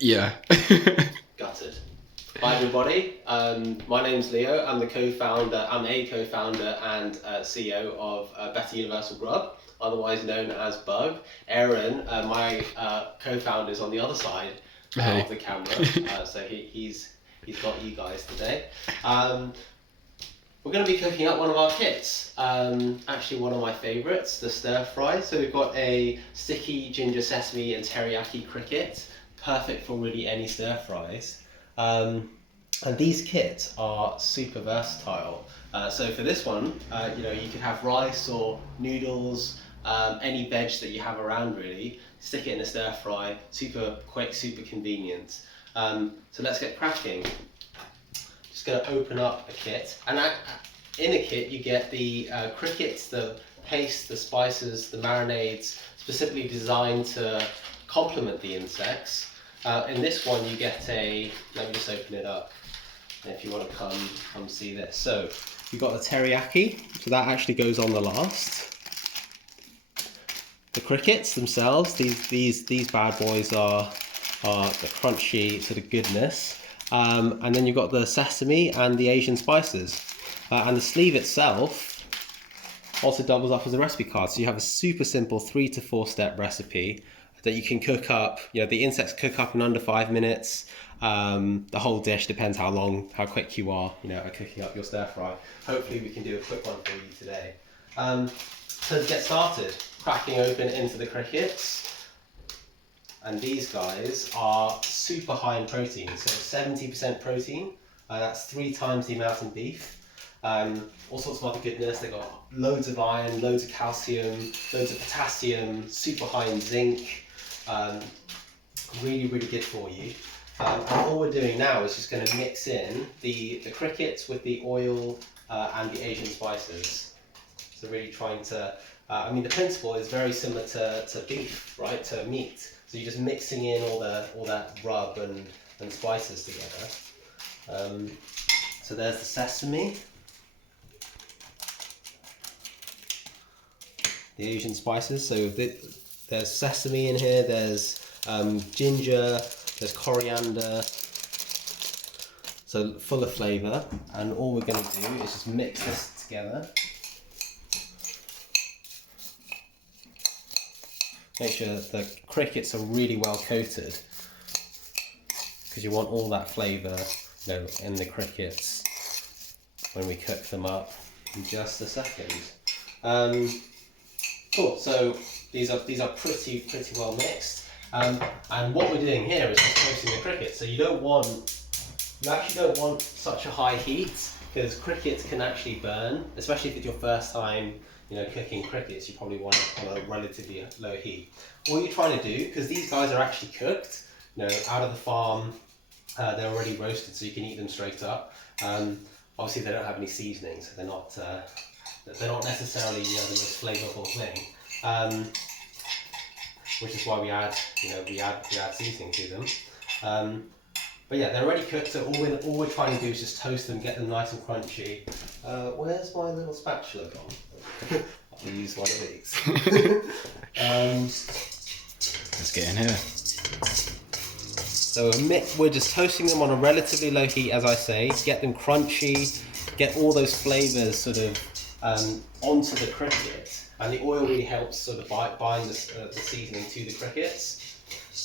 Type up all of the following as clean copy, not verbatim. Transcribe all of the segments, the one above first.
Yeah. Gutted. Hi everybody, my name's Leo. I'm a co-founder and CEO of Better Universal Grub, otherwise known as Bug. Aaron, my co-founder, is on the other side Hey. of the camera, so he's got you guys today. We're going to be cooking up one of our kits, actually one of my favourites, the stir fry. So we've got a sticky ginger sesame and teriyaki cricket, perfect for really any stir fries. And these kits are super versatile. So for this one, you could have rice or noodles, any veg that you have around really, stick it in a stir fry, super quick, super convenient. So let's get cracking. Just going to open up a kit, and in a kit you get the crickets, the paste, the spices, the marinades, specifically designed to complement the insects. In this one you get let me just open it up if you want to come see this. So you've got the teriyaki, so that actually goes on the last. The crickets themselves, these bad boys are the crunchy sort of goodness. And then you've got the sesame and the Asian spices. And the sleeve itself also doubles up as a recipe card. So you have a super simple 3 to 4 step recipe that you can cook up. The insects cook up in under 5 minutes. The whole dish depends how quick you are, at cooking up your stir fry. Hopefully we can do a quick one for you today. So to get started, cracking open into the crickets. And these guys are super high in protein, so 70% protein. That's 3 times the amount in beef. All sorts of other goodness. They've got loads of iron, loads of calcium, loads of potassium, super high in zinc. Really, really good for you. And all we're doing now is just going to mix in the crickets with the oil and the Asian spices. So really trying to, the principle is very similar to beef, right? To meat. So you're just mixing in all that rub and spices together. So there's the sesame, the Asian spices. So there's sesame in here. There's ginger. There's coriander. So full of flavour. And all we're going to do is just mix this together. Make sure that the crickets are really well coated, because you want all that flavour, in the crickets when we cook them up in just a second. Cool. So these are pretty well mixed. And what we're doing here is just toasting the crickets. So you actually don't want such a high heat, because crickets can actually burn, especially if it's your first time cooking crickets. You probably want it on a relatively low heat. All you're trying to do, because these guys are actually cooked, out of the farm, they're already roasted, so you can eat them straight up. Obviously, they don't have any seasoning, so they're not necessarily the most flavourful thing. Which is why we add seasoning to them. But yeah, they're already cooked, so all we're trying to do is just toast them, get them nice and crunchy. Where's my little spatula gone? I'll use one of these. Let's get in here. So we're just toasting them on a relatively low heat, as I say. Get them crunchy, get all those flavours sort of onto the cricket. And the oil really helps sort of bind the seasoning to the crickets.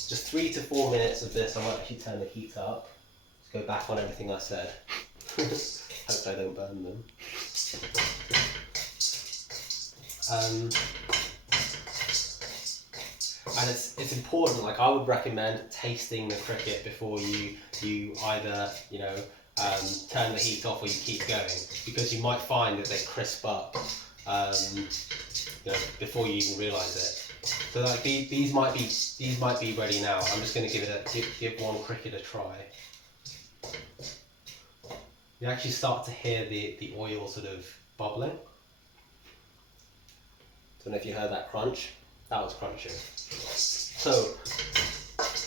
Just 3 to 4 minutes of this. I might actually turn the heat up. Let's go back on everything I said. Hope I don't burn them. And it's important. Like, I would recommend tasting the cricket before you either turn the heat off or you keep going, because you might find that they crisp up before you even realise it. So like these might be ready now. I'm just going to give one cricket a try. You actually start to hear the oil sort of bubbling. Don't know if you heard that crunch. That was crunching. So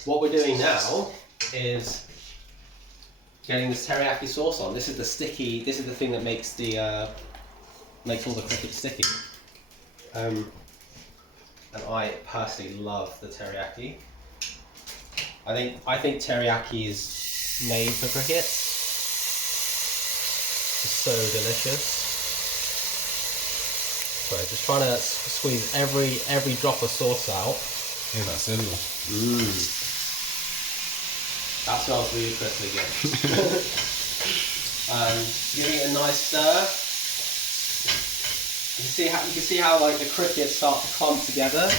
what we're doing now is getting this teriyaki sauce on. This is the thing that makes all the crickets sticky. And I personally love the teriyaki. I think teriyaki is made for cricket. It's so delicious. Sorry, just trying to squeeze every drop of sauce out. Yeah, that sizzle. That smells really crispy good. Giving it a nice stir. You can see how like the crickets start to clump together,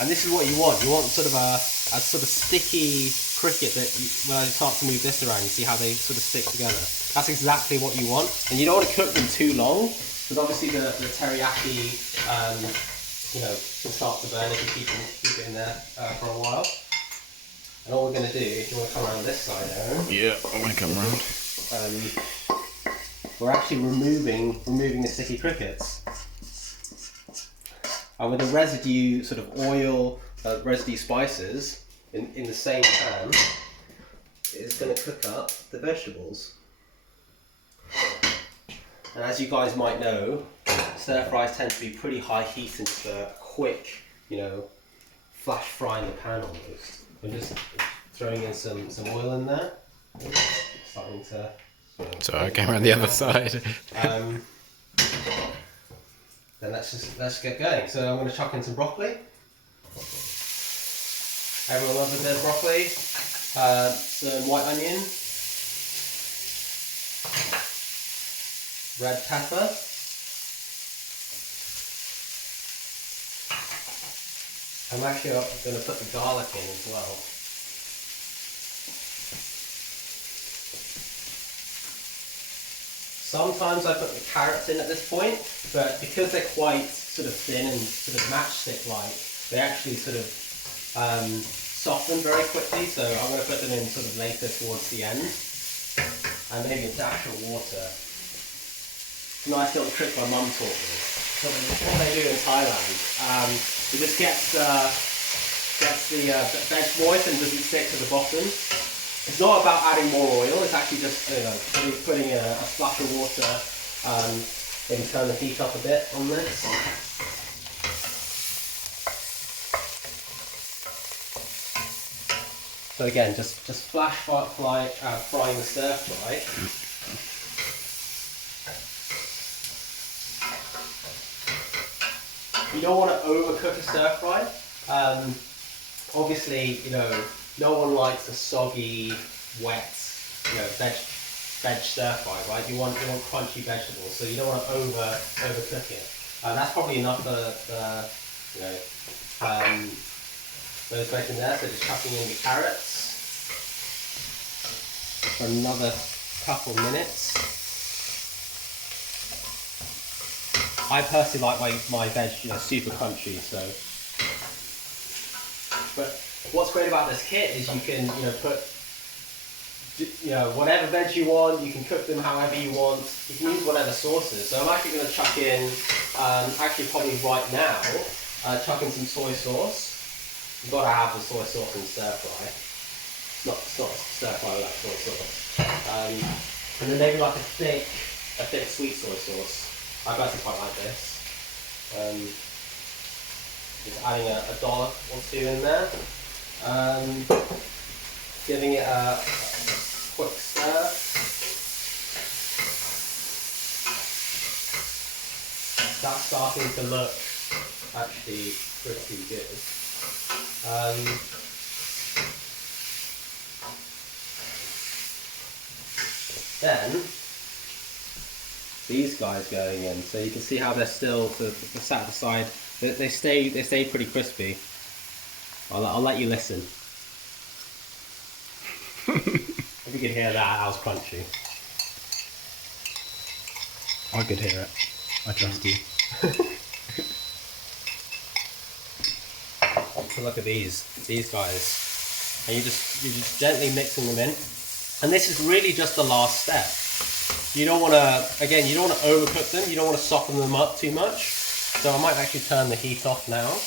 and this is what you want. You want sort of a sort of sticky cricket that when I start to move this around, you see how they sort of stick together. That's exactly what you want, and you don't want to cook them too long because obviously the teriyaki, you know, can start to burn if you keep it in there for a while. And all we're going to do, if you want to come around this side, Aaron. Yeah, I want to come around. We're actually removing the sticky crickets. And with the residue sort of oil, residue spices in the same pan, it's going to cook up the vegetables. And as you guys might know, stir fries tend to be pretty high heat and just a quick, you know, flash fry in the pan almost. I'm just throwing in some oil in there. Starting to. So I came around the other side. Then let's get going. So I'm going to chuck in some broccoli. Everyone loves a bit of broccoli. Some white onion, red pepper, I'm actually going to put the garlic in as well. Sometimes I put the carrots in at this point, but because they're quite sort of thin and sort of matchstick-like, they actually sort of soften very quickly, so I'm going to put them in sort of later towards the end. And maybe a dash of water. It's a nice little trick my mum taught me. So what they do in Thailand, it just gets the veg moist and doesn't stick to the bottom. It's not about adding more oil, it's actually just putting a splash of water, maybe turn the heat up a bit on this. So again, just flash frying the stir fry. You don't want to overcook a stir fry. Obviously, no one likes a soggy, wet, veg stir fry, right? You want crunchy vegetables, so you don't want to overcook it. That's probably enough for those veg in there. So just chucking in the carrots for another couple minutes. I personally like my veg, super crunchy. So, but what's great about this kit is you can, put, whatever veg you want. You can cook them however you want. You can use whatever sauces. So I'm actually going to chuck in, actually probably right now, chuck in some soy sauce. You've got to have the soy sauce in stir fry. It's not stir fry without soy sauce. And then maybe like a thick sweet soy sauce. I personally quite like this. Just adding a dollop or two in there. Giving it a quick stir. That's starting to look actually pretty good. Then these guys going in, so you can see how they're still sat aside. They stay pretty crispy. I'll let you listen. If you could hear that was crunchy. I could hear it. I trust you. So look at these guys, and you're just gently mixing them in. And this is really just the last step. You don't want to overcook them. You don't want to soften them up too much. So I might actually turn the heat off now.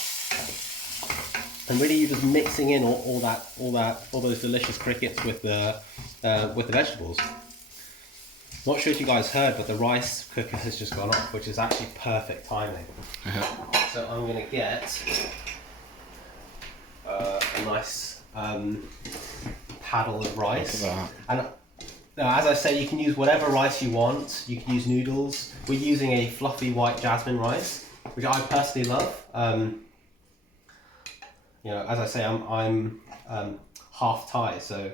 And really, you're just mixing in all those delicious crickets with the vegetables. Not sure if you guys heard, but the rice cooker has just gone off, which is actually perfect timing. So I'm going to get a nice paddle of rice. Look at And now, as I say, you can use whatever rice you want. You can use noodles. We're using a fluffy white jasmine rice, which I personally love. You know, as I say, I'm half Thai, so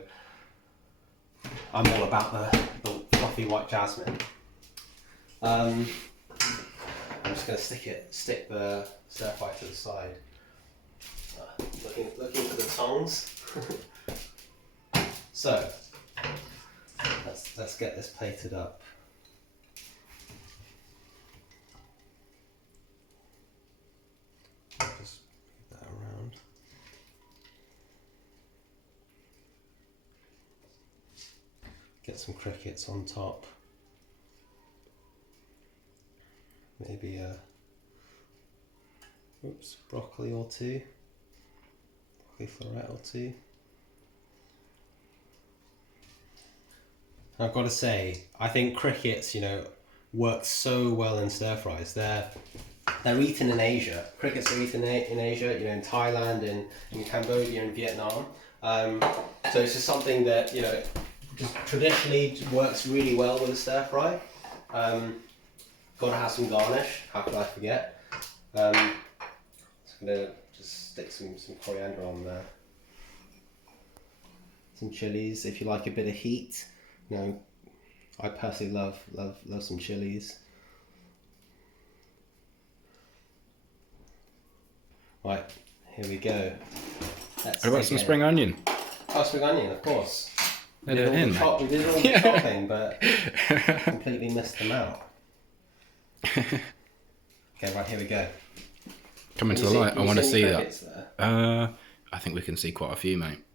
I'm all about the fluffy white jasmine. I'm just going to stick the stir fry to the side. Looking for the tongs. So let's get this plated up. Just move that around. Get some crickets on top. Maybe a broccoli or two. Broccoli floret or two. I've got to say, I think crickets, you know, work so well in stir fries. They're eaten in Asia. Crickets are eaten in Asia, you know, in Thailand, in Cambodia, and Vietnam. So it's just something that, you know, just traditionally works really well with a stir fry. Got to have some garnish. How could I forget? So I'm gonna just stick some coriander on there. Some chilies, if you like a bit of heat. You know, I personally love some chilies. Right, here we go. What about some spring onion? Oh, spring onion, of course. Add it in. We did all the chopping, but completely missed them out. Okay, right, here we go. Come into the light. I want to see that. I think we can see quite a few, mate.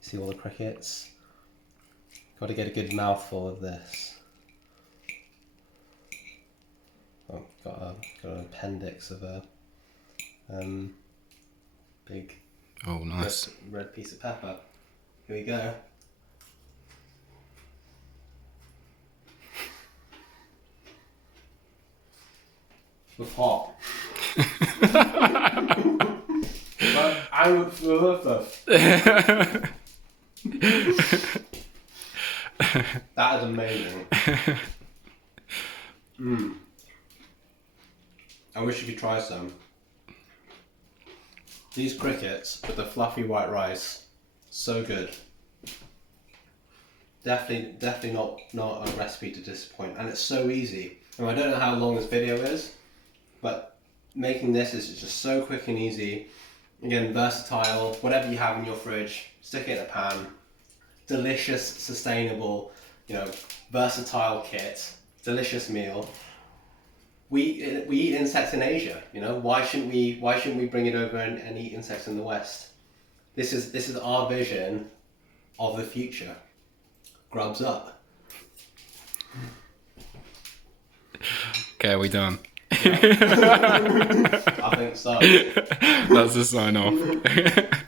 See all the crickets? Got to get a good mouthful of this. Oh, got an appendix of a big nice red piece of pepper. Here we go. It's hot. But I would feel this. That is amazing. I wish you could try some. These crickets with the fluffy white rice, so good. Definitely not a recipe to disappoint, and it's so easy. I don't know how long this video is, but making this is just so quick and easy. Again, versatile. Whatever you have in your fridge, stick it in a pan. Delicious, sustainable, you know, versatile kit. Delicious meal. We eat insects in Asia. You know, why shouldn't we bring it over and eat insects in the West? This is our vision of the future. Grubs up. Okay, are we done? I think so. That's the sign off.